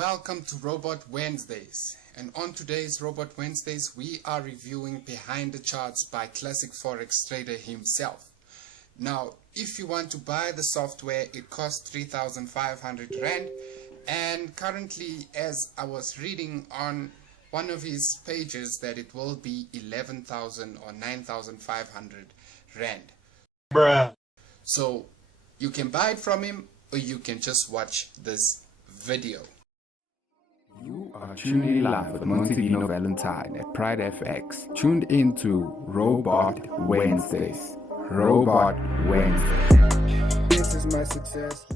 Welcome to Robot Wednesdays, and on today's Robot Wednesdays we are reviewing Behind the Charts by classic forex trader himself. Now if you want to buy the software, it costs 3,500 Rand, and currently, as I was reading on one of his pages, that it will be 11,000 or 9,500 Rand. Bruh. So you can buy it from him, or you can just watch this video. You are tuning in live with Montedino Valentine at Pride FX. Tuned into Robot Wednesdays. Robot Wednesdays. This is my success.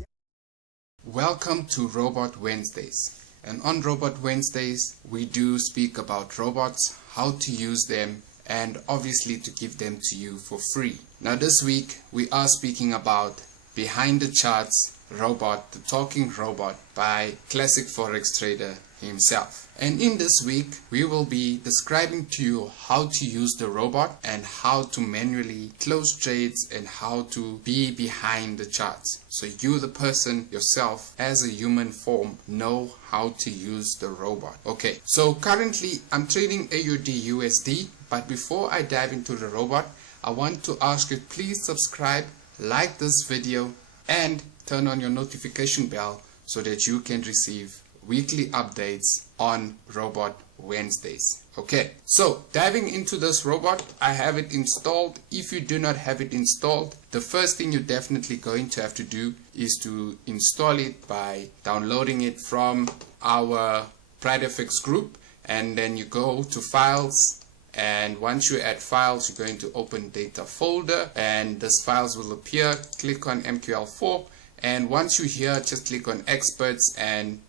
Welcome to Robot Wednesdays. And on Robot Wednesdays, we do speak about robots, how to use them, and obviously to give them to you for free. Now this week, we are speaking about Behind the Charts Robot, the Talking Robot by classic forex trader himself. And in this week we will be describing to you how to use the robot and how to manually close trades and how to be behind the charts, so you, the person yourself as a human form, know how to use the robot. Okay, so currently I'm trading AUD USD, but before I dive into the robot, I want to ask you, please subscribe, like this video, and turn on your notification bell so that you can receive weekly updates on Robot Wednesdays. Okay, so diving into this robot, I have it installed. If you do not have it installed, the first thing you're definitely going to have to do is to install it by downloading it from our PrideFX group, and then you go to files, and once you add files, you're going to open data folder, and these files will appear. Click on MQL4, and once you're here, just click on experts and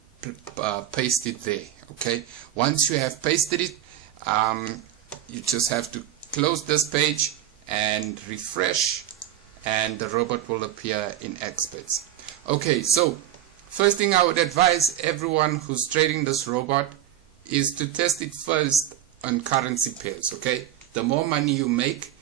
paste it there. Okay, once you have pasted it, you just have to close this page and refresh, and the robot will appear in experts. Okay, so first thing I would advise everyone who's trading this robot is to test it first on currency pairs. Okay, the more money you make,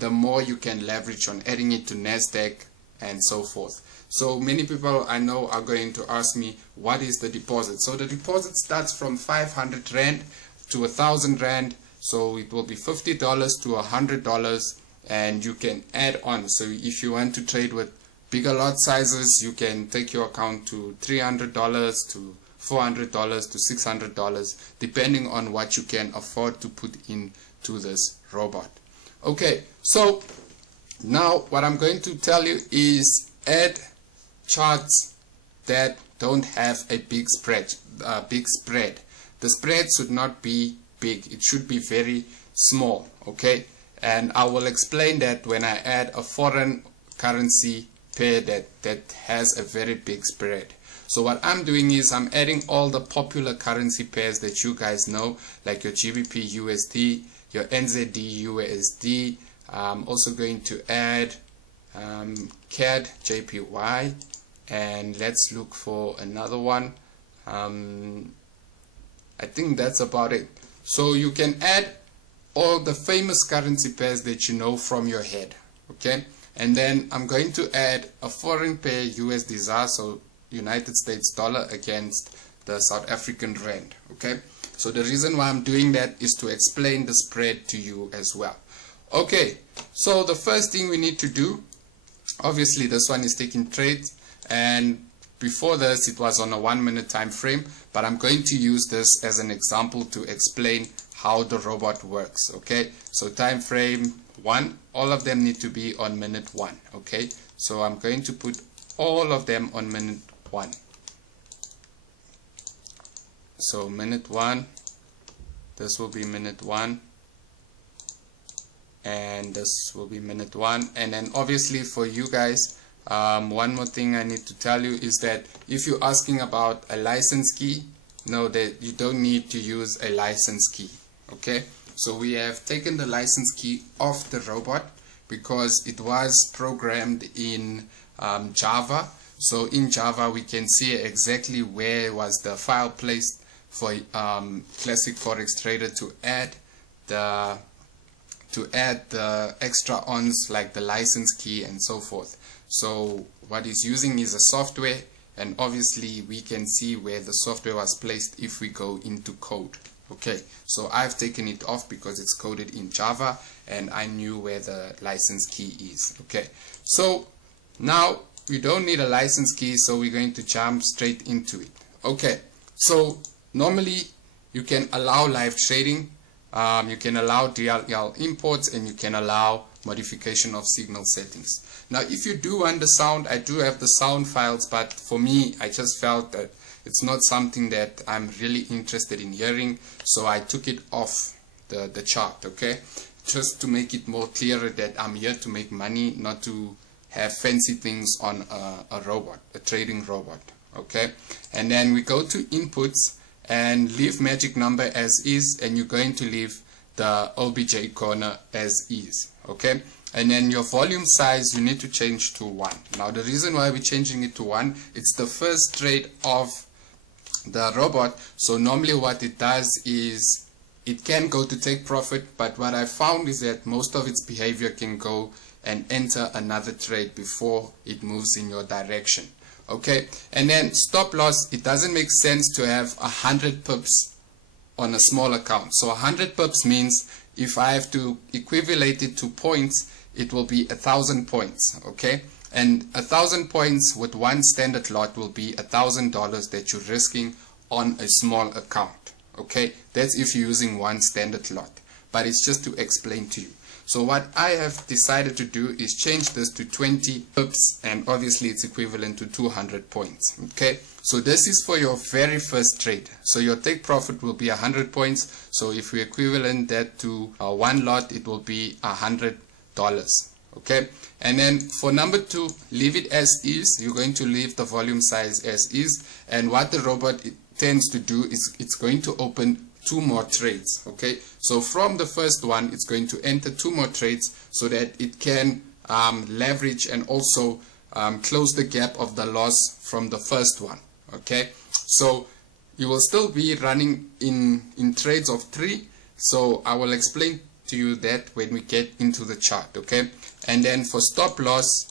the more you can leverage on adding it to NASDAQ and so forth. So many people I know are going to ask me, what is the deposit? So the deposit starts from 500 Rand to 1,000 Rand. So it will be $50 to $100, and you can add on. So if you want to trade with bigger lot sizes, you can take your account to $300 to $400 to $600, depending on what you can afford to put into this robot. Okay, so now what I'm going to tell you is add charts that don't have a big spread. The spread should not be big, it should be very small. Okay, and I will explain that when I add a foreign currency pair that has a very big spread. So what I'm doing is I'm adding all the popular currency pairs that you guys know, like your GBP USD, your NZD USD. I'm also going to add CAD JPY, and let's look for another one. I think that's about it. So you can add all the famous currency pairs that you know from your head. Okay, and then I'm going to add a foreign pair, USD ZAR, so United States dollar against the South African rand. Okay, so the reason why I'm doing that is to explain the spread to you as well. Okay, so the first thing we need to do, obviously this one is taking trades, and before this it was on a 1 minute time frame, but I'm going to use this as an example to explain how the robot works. Okay, so time frame 1, all of them need to be on minute 1. Okay, so I'm going to put all of them on minute 1. So minute 1, this will be minute 1, and this will be minute 1. And then obviously for you guys, one more thing I need to tell you is that if you're asking about a license key, know that you don't need to use a license key. Okay, so we have taken the license key off the robot because it was programmed in Java. So in Java we can see exactly where was the file placed for classic forex trader to add the extra ons like the license key and so forth. So what he's using is a software, and obviously we can see where the software was placed if we go into code. Okay, so I've taken it off because it's coded in Java and I knew where the license key is. Okay, so now we don't need a license key, so we're going to jump straight into it. Okay, so normally you can allow live trading, you can allow DLL imports, and you can allow modification of signal settings. Now if you do want the sound, I do have the sound files, but for me I just felt that it's not something that I'm really interested in hearing, so I took it off the chart. Okay, just to make it more clearer that I'm here to make money, not to have fancy things on a robot, a trading robot. Okay, and then we go to inputs and leave magic number as is, and you're going to leave the OBJ corner as is. Okay, and then your volume size you need to change to 1. Now the reason why we're changing it to 1, it's the first trade of the robot, so normally what it does is it can go to take profit, but what I found is that most of its behavior can go and enter another trade before it moves in your direction. Okay, and then stop loss, it doesn't make sense to have 100 pips on a small account. So 100 pips means if I have to equivalent it to points, it will be 1,000 points. Okay, and 1,000 points with one standard lot will be $1,000 that you're risking on a small account. Okay, that's if you're using one standard lot, but it's just to explain to you. So what I have decided to do is change this to 20 pips, and obviously it's equivalent to 200 points. Okay, so this is for your very first trade. So your take profit will be 100 points. So if we equivalent that to one lot, it will be $100. Okay, and then for number 2, leave it as is. You're going to leave the volume size as is, and what the robot tends to do is it's going to open 2 more trades. Okay, so from the first one it's going to enter 2 more trades so that it can leverage and also close the gap of the loss from the first one. Okay, so you will still be running in trades of 3, so I will explain to you that when we get into the chart. Okay, and then for stop loss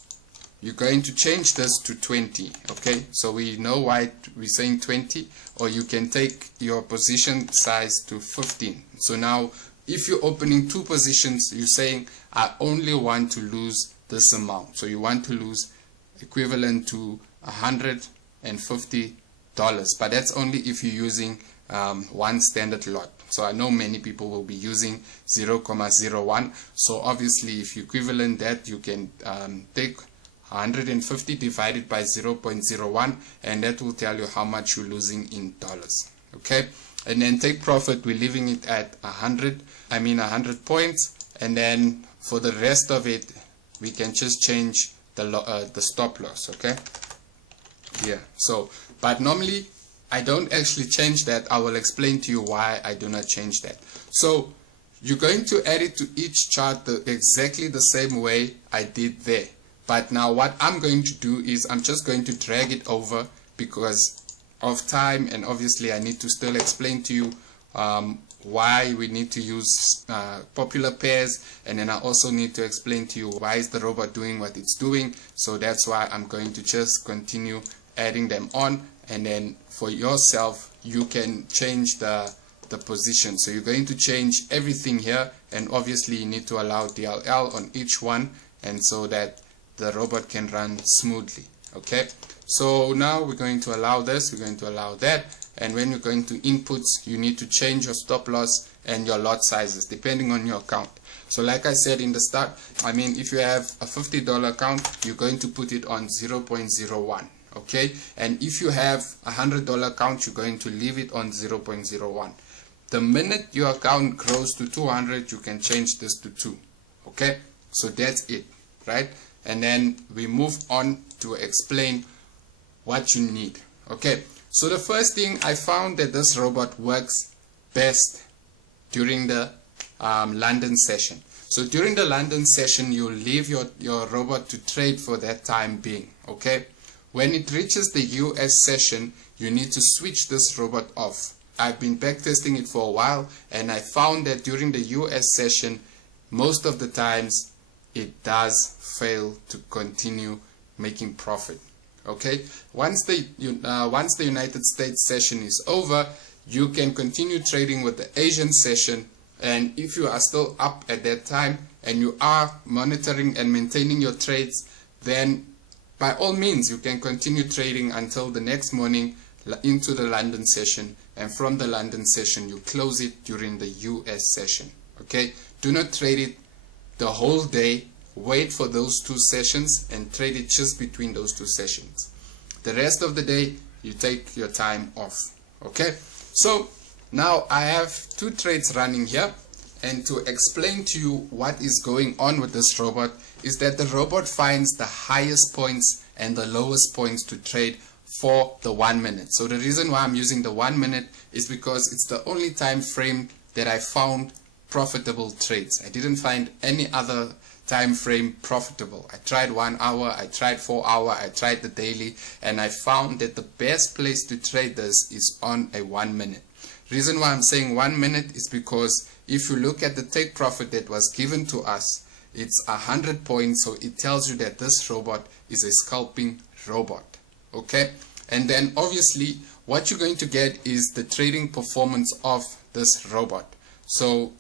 you're going to change this to 20. Okay, so we know why we're saying 20, or you can take your position size to 15. So now if you're opening 2 positions, you're saying I only want to lose this amount. So you want to lose equivalent to $150, but that's only if you're using one standard lot. So I know many people will be using 0.01. So obviously if you equivalent that, you can take 150 divided by 0.01, and that will tell you how much you're losing in dollars. Okay, and then take profit, we're leaving it at 100 points, and then for the rest of it we can just change the stop loss. Okay, yeah, so but normally I don't actually change that. I will explain to you why I do not change that. So you're going to add it to each chart exactly the same way I did there. But now what I'm going to do is I'm just going to drag it over because of time, and obviously I need to still explain to you why we need to use popular pairs, and then I also need to explain to you why is the robot doing what it's doing. So that's why I'm going to just continue adding them on, and then for yourself you can change the position. So you're going to change everything here, and obviously you need to allow DLL on each one, and so that the robot can run smoothly. Okay, so now we're going to allow this, we're going to allow that, and when you're going to inputs you need to change your stop loss and your lot sizes depending on your account. So like I said in the start, if you have a $50 account, you're going to put it on 0.01. okay, and if you have a $100 account, you're going to leave it on 0.01. The minute your account grows to 200, you can change this to 2. Okay, so that's it, right? And then we move on to explain what you need. Okay, so the first thing, I found that this robot works best during the London session. So during the London session, you leave your robot to trade for that time being. Okay, when it reaches the US session, you need to switch this robot off. I've been backtesting it for a while, and I found that during the US session, most of the times it does fail to continue making profit. Okay, once the United States session is over, you can continue trading with the Asian session, and if you are still up at that time and you are monitoring and maintaining your trades, then by all means you can continue trading until the next morning into the London session, and from the London session you close it during the US session. Okay, do not trade it the whole day. Wait for those 2 sessions and trade it just between those 2 sessions. The rest of the day you take your time off. Okay, so now I have 2 trades running here, and to explain to you what is going on with this robot is that the robot finds the highest points and the lowest points to trade for the 1 minute. So the reason why I'm using the 1 minute is because it's the only time frame that I found profitable trades. I didn't find any other time frame profitable. I tried 1 hour, I tried 4 hour, I tried the daily, and I found that the best place to trade this is on a 1 minute. Reason why I'm saying 1 minute is because if you look at the take profit that was given to us, it's 100 points, so it tells you that this robot is a scalping robot. Okay, and then obviously what you're going to get is the trading performance of this robot. So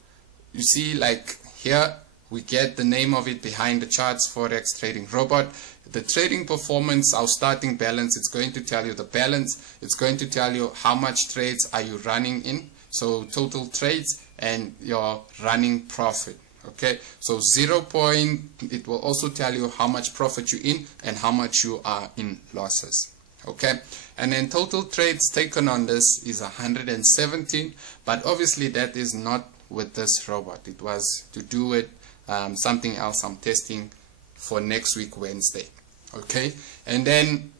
you see, like here we get the name of it behind the charts, forex trading robot. The trading performance, our starting balance, it's going to tell you the balance. It's going to tell you how much trades are you running in, so total trades, and your running profit. Okay, so 0 point, it will also tell you how much profit you're in and how much you are in losses. Okay, and then total trades taken on this is 117, but obviously that is not with this robot. It was to do with something else I'm testing for next week Wednesday. Okay, and then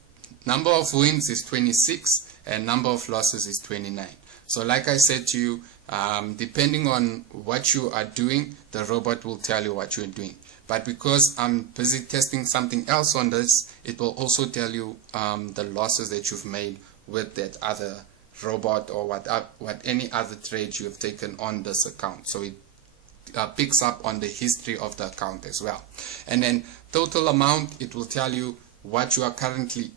number of wins is 26 and number of losses is 29. So like I said to you, depending on what you are doing, the robot will tell you what you're doing. But because I'm busy testing something else on this, it will also tell you the losses that you've made with that other robot, or what any other trades you have taken on this account. So it picks up on the history of the account as well. And then total amount, it will tell you what you are currently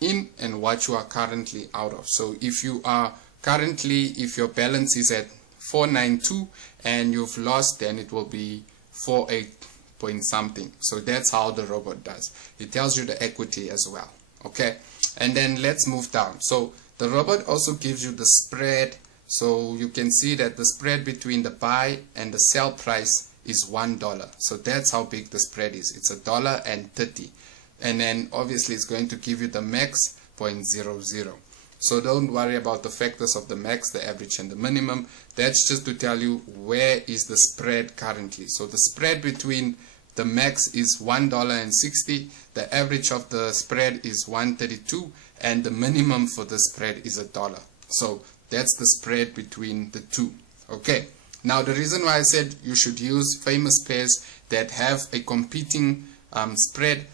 in and what you are currently out of. So if you are currently, if your balance is at 492 and you've lost, then it will be 48 point something. So that's how the robot does. It tells you the equity as well. Okay, and then let's move down. So the robot also gives you the spread. So you can see that the spread between the buy and the sell price is $1. So that's how big the spread is. It's $1.30. And then obviously it's going to give you the max 0.00. So don't worry about the factors of the max, the average, and the minimum. That's just to tell you where is the spread currently. So the spread between the max is $1.60, the average of the spread is $1.32, and the minimum for the spread is $1. So that's the spread between the two. Okay, now the reason why I said you should use famous pairs that have a competing spread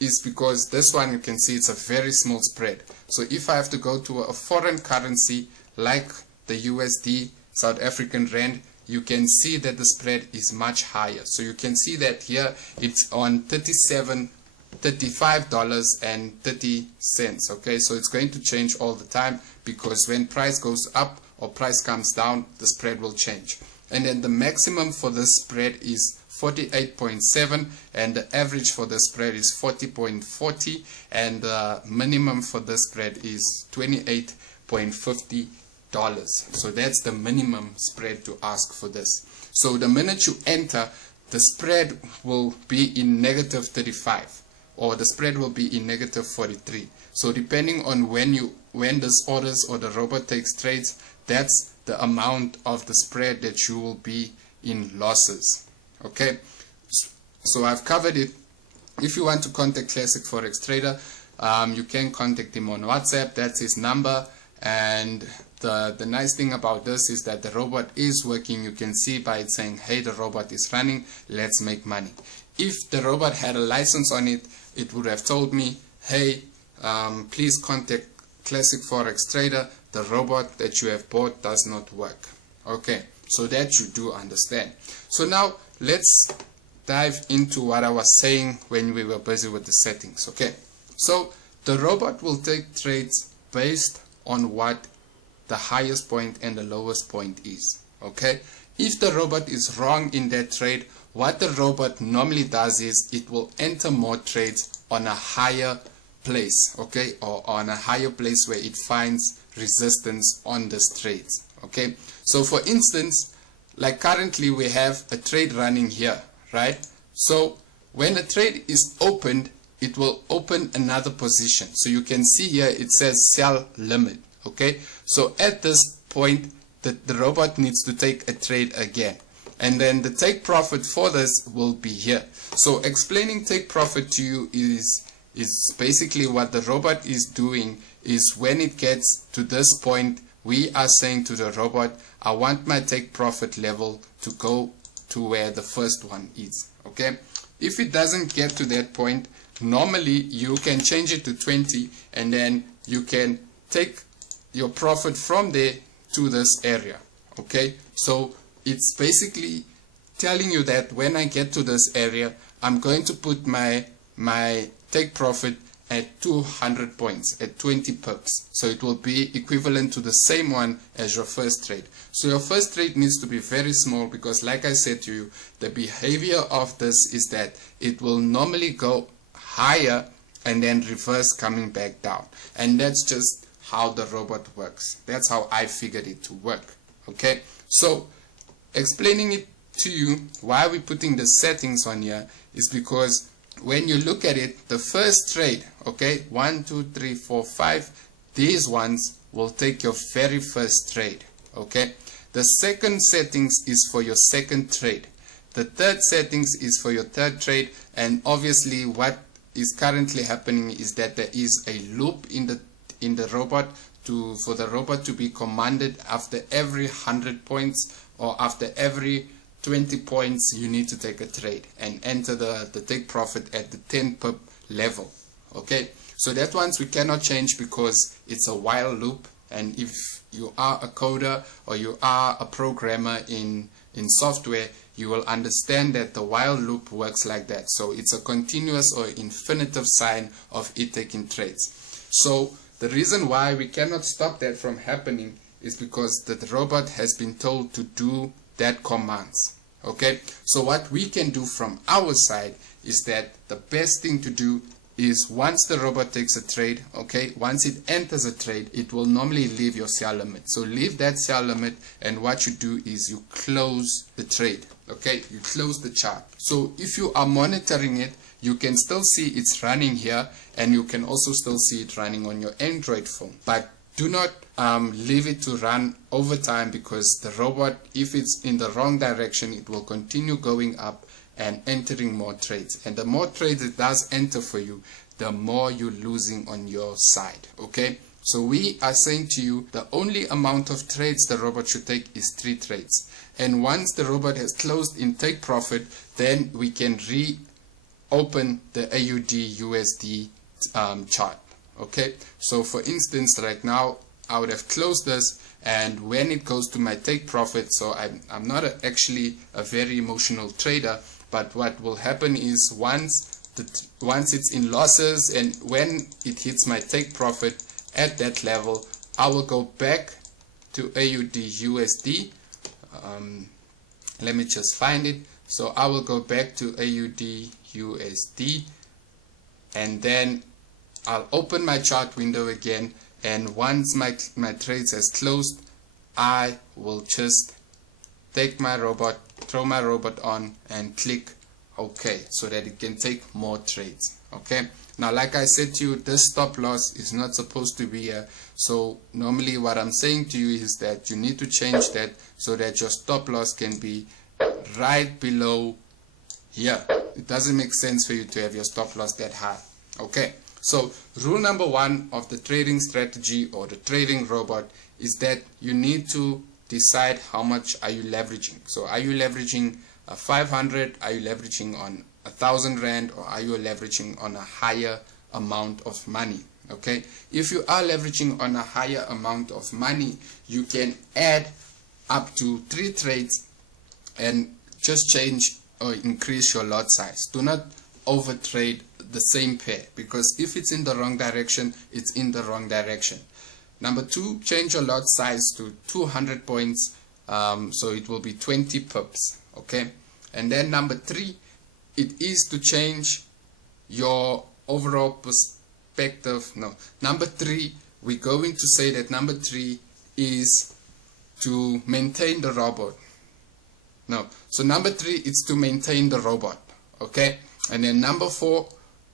is because this one, you can see it's a very small spread. So if I have to go to a foreign currency like the USD, South African Rand, you can see that the spread is much higher. So you can see that here it's on $35.30. Okay, so it's going to change all the time, because when price goes up or price comes down, the spread will change. And then the maximum for this spread is 48.7, and the average for the spread is 40.40, and the minimum for the spread is $28.50. So that's the minimum spread to ask for this. So the minute you enter, the spread will be in negative 35, or the spread will be in negative 43. So depending on when this orders or the robot takes trades, that's the amount of the spread that you will be in losses. Okay, so I've covered it. If you want to contact Classic Forex Trader, you can contact him on WhatsApp. That's his number. And the nice thing about this is that the robot is working. You can see by it saying, hey, the robot is running, let's make money. If the robot had a license on it, it would have told me, hey, please contact Classic Forex Trader, the robot that you have bought does not work. Okay, so that you do understand. So now let's dive into what I was saying when we were busy with the settings. Okay, so The robot will take trades based on what the highest point and the lowest point is. Okay, if the robot is wrong in that trade, what the robot normally does is it will enter more trades on a higher place, okay, or on a higher place where it finds resistance on this trades. Okay, so for instance, like currently we have a trade running here, right? So when a trade is opened, it will open another position. So you can see here it says sell limit. Okay, so at this point the robot needs to take a trade again, and then the take profit for this will be here. So explaining take profit to you is basically what the robot is doing is when it gets to this point, we are saying to the robot, I want my take profit level to go to where the first one is. Okay, if it doesn't get to that point, normally you can change it to 20, and then you can take your profit from there to this area. Okay, so it's basically telling you that when I get to this area, I'm going to put my take profit at 200 points, at 20 pips. So it will be equivalent to the same one as your first trade. So your first trade needs to be very small, because like I said to you, the behavior of this is that it will normally go higher and then reverse coming back down. And that's just how the robot works. That's how I figured it to work. Okay, so explaining it to you why we're putting the settings on here is because when you look at it, the first trade, okay, 1 2 3 4 5, these ones will take your very first trade. Okay, the second settings is for your second trade, the third settings is for your third trade, and obviously what is currently happening is that there is a loop in the robot for the robot to be commanded after every 100 points or after every 20 points. You need to take a trade and enter the take profit at the 10 pip level. Okay, so that ones we cannot change because it's a while loop, and if you are a coder or you are a programmer in software, you will understand that the while loop works like that. So it's a continuous or infinitive sign of it taking trades. So the reason why we cannot stop that from happening is because the robot has been told to do that commands. Okay, so what we can do from our side is that the best thing to do is once the robot takes a trade, okay, once it enters a trade, it will normally leave your sell limit. So leave that sell limit, and what you do is you close the trade. Okay, you close the chart. So if you are monitoring it, you can still see it's running here, and you can also still see it running on your Android phone. But do not leave it to run over time, because the robot, if it's in the wrong direction, it will continue going up and entering more trades. And the more trades it does enter for you, the more you're losing on your side. Okay, so we are saying to you the only amount of trades the robot should take is 3 trades. And once the robot has closed in take profit, then we can reopen the AUD USD chart. Okay, so for instance, right now I would have closed this, and when it goes to my take profit, so I'm not actually a very emotional trader, but what will happen is once it's in losses and when it hits my take profit at that level, I will go back to AUD USD. Let me just find it. So I will go back to AUD USD, and then I'll open my chart window again, and once my trades has closed, I will just take my robot, throw my robot on, and click OK, so that it can take more trades. Okay, now like I said to you, this stop loss is not supposed to be here. So normally what I'm saying to you is that you need to change that so that your stop loss can be right below here. It doesn't make sense for you to have your stop loss that high. Okay, so rule number 1 of the trading strategy or the trading robot is that you need to decide how much are you leveraging. So are you leveraging 500, are you leveraging on 1,000 Rand, or are you leveraging on a higher amount of money? Okay, if you are leveraging on a higher amount of money, you can add up to 3 trades and just change or increase your lot size. Do not overtrade the same pair, because if it's in the wrong direction, it's in the wrong direction. Number 2, change your lot size to 200 points, so it will be 20 pips, okay? And then number 3, it is to change your overall perspective. No, number 3, we're going to say that number 3 is to maintain the robot. No, so number 3 is to maintain the robot, okay? And then number 4,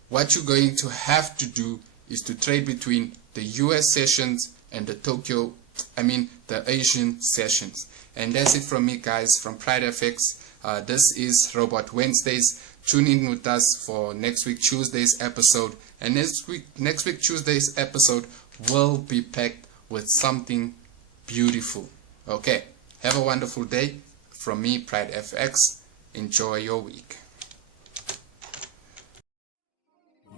what you're going to have to do is to trade between the US sessions and the Asian sessions. And that's it from me, guys, from Pride FX. This is Robot Wednesdays. Tune in with us for next week Tuesday's episode. And next week Tuesday's episode will be packed with something beautiful. Okay, have a wonderful day. From me, Pride FX. Enjoy your week.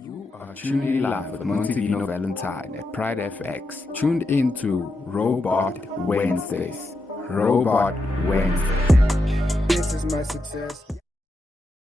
You are tuning in live with Montedino Valentine at Pride FX. Tuned into Robot Wednesdays. Robot Wednesdays. This is my success.